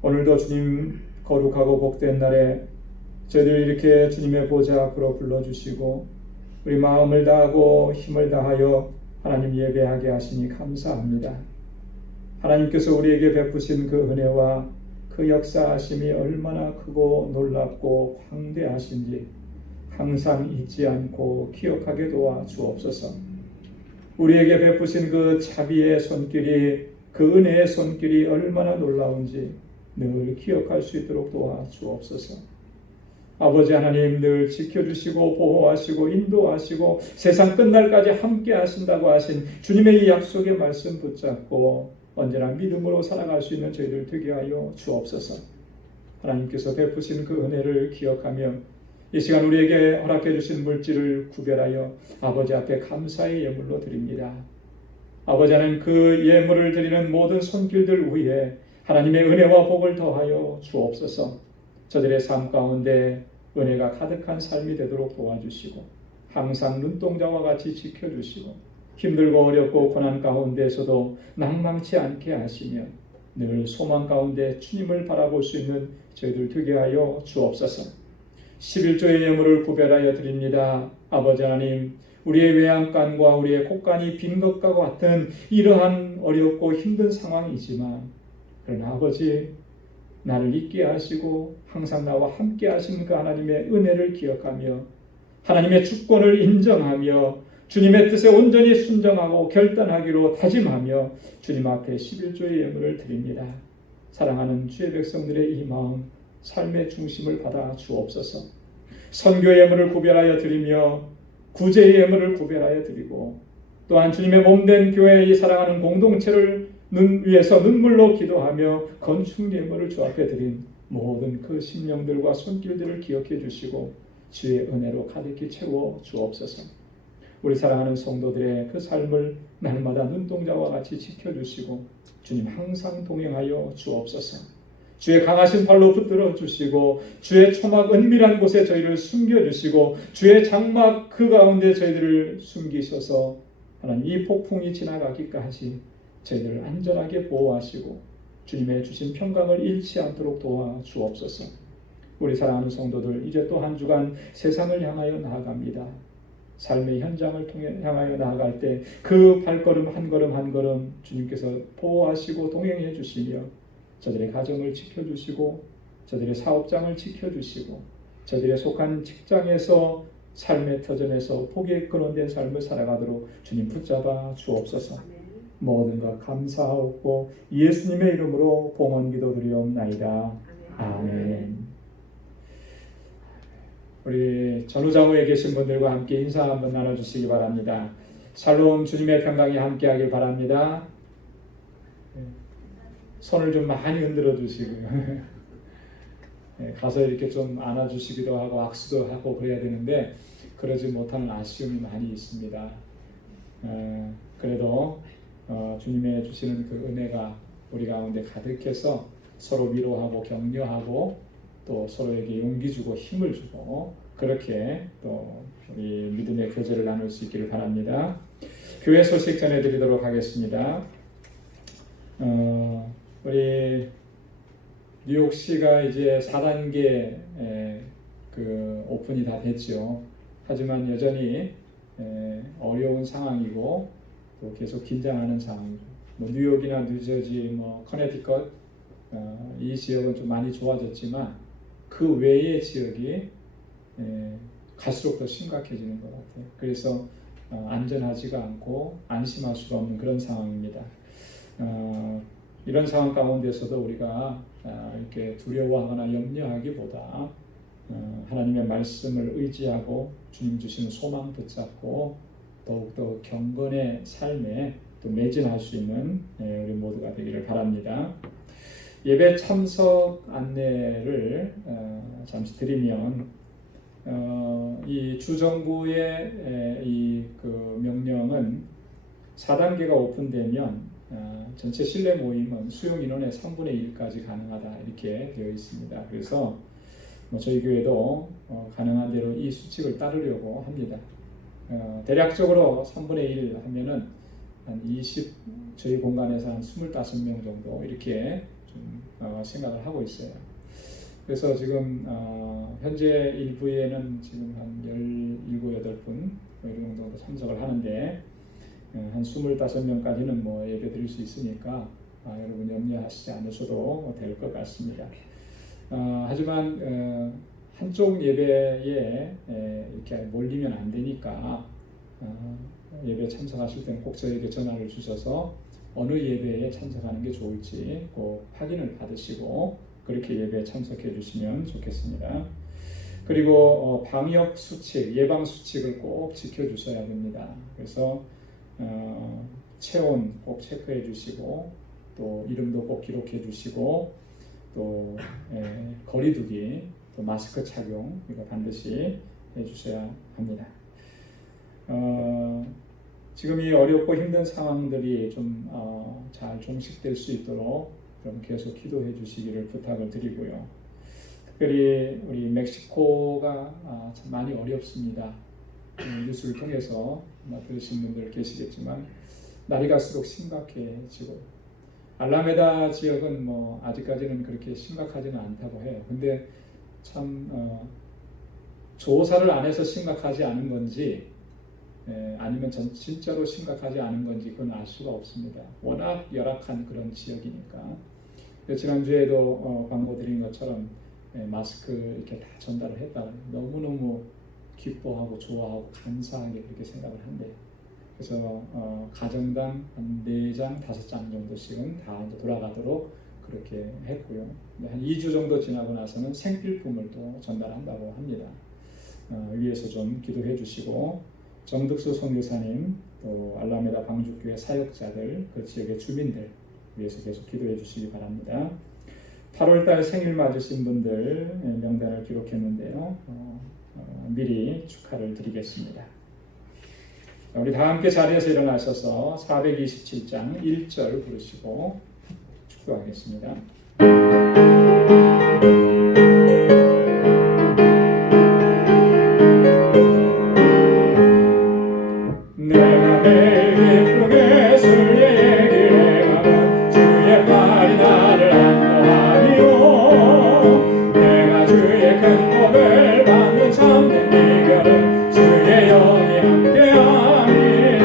오늘도 주님 거룩하고 복된 날에 저희들 이렇게 주님의 보좌 앞으로 불러주시고 우리 마음을 다하고 힘을 다하여 하나님 예배하게 하시니 감사합니다. 하나님께서 우리에게 베푸신 그 은혜와 그 역사하심이 얼마나 크고 놀랍고 광대하신지 항상 잊지 않고 기억하게 도와 주옵소서. 우리에게 베푸신 그 자비의 손길이, 그 은혜의 손길이 얼마나 놀라운지 늘 기억할 수 있도록 도와 주옵소서. 아버지 하나님, 늘 지켜주시고 보호하시고 인도하시고 세상 끝날까지 함께 하신다고 하신 주님의 이 약속의 말씀 붙잡고 언제나 믿음으로 살아갈 수 있는 저희들 되게 하여 주옵소서. 하나님께서 베푸신 그 은혜를 기억하며 이 시간 우리에게 허락해 주신 물질을 구별하여 아버지 앞에 감사의 예물로 드립니다. 아버지 하나님, 그 예물을 드리는 모든 손길들 위에 하나님의 은혜와 복을 더하여 주옵소서. 저들의 삶 가운데 은혜가 가득한 삶이 되도록 도와주시고 항상 눈동자와 같이 지켜주시고 힘들고 어렵고 고난 가운데에서도 낭망치 않게 하시며 늘 소망 가운데 주님을 바라볼 수 있는 저희들 되게 하여 주옵소서. 11조의 예물을 구별하여 드립니다. 아버지 하나님, 우리의 외양간과 우리의 곳간이 빈 것과 같은 이러한 어렵고 힘든 상황이지만 그러나 아버지, 나를 있게 하시고 항상 나와 함께 하시는 그 하나님의 은혜를 기억하며 하나님의 주권을 인정하며 주님의 뜻에 온전히 순종하고 결단하기로 다짐하며 주님 앞에 11조의 예물을 드립니다. 사랑하는 주의 백성들의 이 마음, 삶의 중심을 받아 주옵소서. 선교 예물을 구별하여 드리며 구제 예물을 구별하여 드리고 또한 주님의 몸된 교회의 사랑하는 공동체를 위해서 눈물로 기도하며 건축 예물을 주 앞에 드린 모든 그 심령들과 손길들을 기억해 주시고 주의 은혜로 가득히 채워 주옵소서. 우리 사랑하는 성도들의 그 삶을 날마다 눈동자와 같이 지켜주시고 주님 항상 동행하여 주옵소서. 주의 강하신 팔로 붙들어 주시고 주의 초막 은밀한 곳에 저희를 숨겨주시고 주의 장막 그 가운데 저희들을 숨기셔서 하나님, 이 폭풍이 지나가기까지 저희들을 안전하게 보호하시고 주님의 주신 평강을 잃지 않도록 도와 주옵소서. 우리 사랑하는 성도들, 이제 또 한 주간 세상을 향하여 나아갑니다. 삶의 현장을 향하여 나아갈 때 그 발걸음 한 걸음 한 걸음 주님께서 보호하시고 동행해 주시며 저들의 가정을 지켜주시고 저들의 사업장을 지켜주시고 저들의 속한 직장에서 삶의 터전에서 복의 근원된 삶을 살아가도록 주님 붙잡아 주옵소서. 모든 것 감사하옵고 예수님의 이름으로 봉헌 기도드리옵나이다. 아멘. 우리 전후좌우에 계신 분들과 함께 인사 한번 나눠주시기 바랍니다. 샬롬, 주님의 평강이 함께하길 바랍니다. 손을 좀 많이 흔들어 주시고요. 가서 이렇게 좀 안아주시기도 하고 악수도 하고 그래야 되는데 그러지 못하는 아쉬움이 많이 있습니다. 그래도 주님의 주시는 그 은혜가 우리 가운데 가득해서 서로 위로하고 격려하고 또 서로에게 용기 주고 힘을 주고 그렇게 또 우리 믿음의 교제를 나눌 수 있기를 바랍니다. 교회 소식 전해드리도록 하겠습니다. 우리 뉴욕시가 이제 4단계 그 오픈이 다 됐죠. 하지만 여전히 어려운 상황이고 또 계속 긴장하는 상황이죠. 뭐 뉴욕이나 뉴저지, 뭐 커네티컷 이 지역은 좀 많이 좋아졌지만 그 외의 지역이 갈수록 더 심각해지는 것 같아요. 그래서 안전하지가 않고 안심할 수가 없는 그런 상황입니다. 이런 상황 가운데서도 우리가 이렇게 두려워하거나 염려하기보다 하나님의 말씀을 의지하고 주님 주시는 소망 붙잡고 더욱더 경건의 삶에 또 매진할 수 있는 우리 모두가 되기를 바랍니다. 예배 참석 안내를 잠시 드리면 이 주정부의 이 그 명령은 4단계가 오픈되면 전체 실내 모임은 수용 인원의 3분의 1까지 가능하다 이렇게 되어 있습니다. 그래서 저희 교회도 가능한 대로 이 수칙을 따르려고 합니다. 대략적으로 3분의 1 하면은 한 20, 저희 공간에서 한 25명 정도 이렇게 좀 생각을 하고 있어요. 그래서 지금 현재 일부에는 지금 한 17, 18분 이 정도 참석을 하는데 한 25명까지는 뭐 예배 드릴 수 있으니까 여러분 염려하시지 않으셔도 될 것 같습니다. 하지만 한쪽 예배에 이렇게 몰리면 안 되니까 예배 참석하실 때는 꼭 저에게 전화를 주셔서 어느 예배에 참석하는 게 좋을지 꼭 확인을 받으시고 그렇게 예배에 참석해 주시면 좋겠습니다. 그리고 방역 수칙, 예방 수칙을 꼭 지켜주셔야 됩니다. 그래서 체온 꼭 체크해 주시고 또 이름도 꼭 기록해 주시고 또 거리두기, 또 마스크 착용 이거 반드시 해주셔야 합니다. 지금 이 어렵고 힘든 상황들이 좀 잘 종식될 수 있도록 좀 계속 기도해 주시기를 부탁을 드리고요. 특별히 우리 멕시코가 참 많이 어렵습니다. 뉴스를 통해서 들으신 분들 계시겠지만 날이 갈수록 심각해지고 알라메다 지역은 뭐 아직까지는 그렇게 심각하지는 않다고 해요. 근데 참 조사를 안 해서 심각하지 않은 건지 아니면 진짜로 심각하지 않은 건지 그건 알 수가 없습니다. 워낙 열악한 그런 지역이니까. 지난주에도 광고 드린 것처럼 마스크 이렇게 다 전달을 했다. 너무너무 기뻐하고 좋아하고 감사하게 그렇게 생각을 한대요. 그래서 가정당 한 4장, 5장 정도씩은 다 이제 돌아가도록 그렇게 했고요. 한 2주 정도 지나고 나서는 생필품을 또 전달한다고 합니다. 위에서 좀 기도해 주시고 정득수 선교사님 또 알라메다 방주교회 사역자들 그 지역의 주민들 위해서 계속 기도해 주시기 바랍니다. 8월달 생일 맞으신 분들 명단을 기록했는데요. 미리 축하를 드리겠습니다. 우리 다 함께 자리에서 일어나셔서 427장 1절 부르시고 축도하겠습니다. 내가 매일 기쁘게 주의 얘기를 행하면 주의 팔이 나를 안보하리요. 내가 주의 큰 복을 받는 참된 비결은 주의 영이 함께함이라.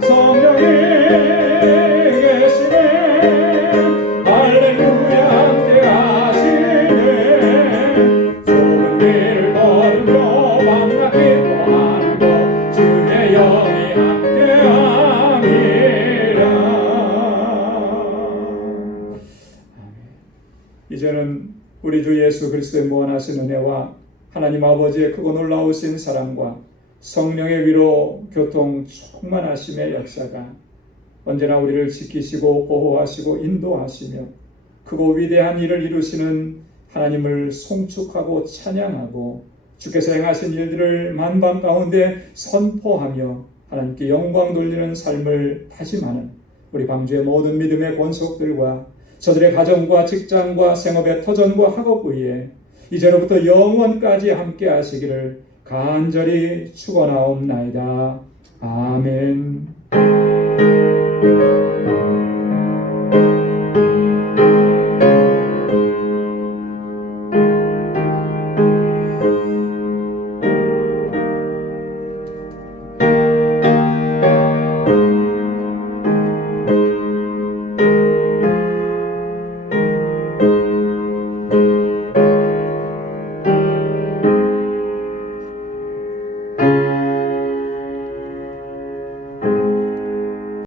성령이 계시네 할렐루야 함께하시네. 좁은 길을 걸으며 밤낮 기뻐하는 것 주의 영이 함께함이라. 이제는 우리 주 예수 그리스도의 무한하신 은혜와 하나님 아버지의 크고 놀라우신 사랑과 성령의 위로 교통 충만하심의 역사가 언제나 우리를 지키시고 보호하시고 인도하시며 크고 위대한 일을 이루시는 하나님을 송축하고 찬양하고 주께서 행하신 일들을 만방 가운데 선포하며 하나님께 영광 돌리는 삶을 다짐하는 우리 방주의 모든 믿음의 권속들과 저들의 가정과 직장과 생업의 터전과 학업 위에 이제로부터 영원까지 함께 하시기를 간절히 축원하옵나이다. 아멘.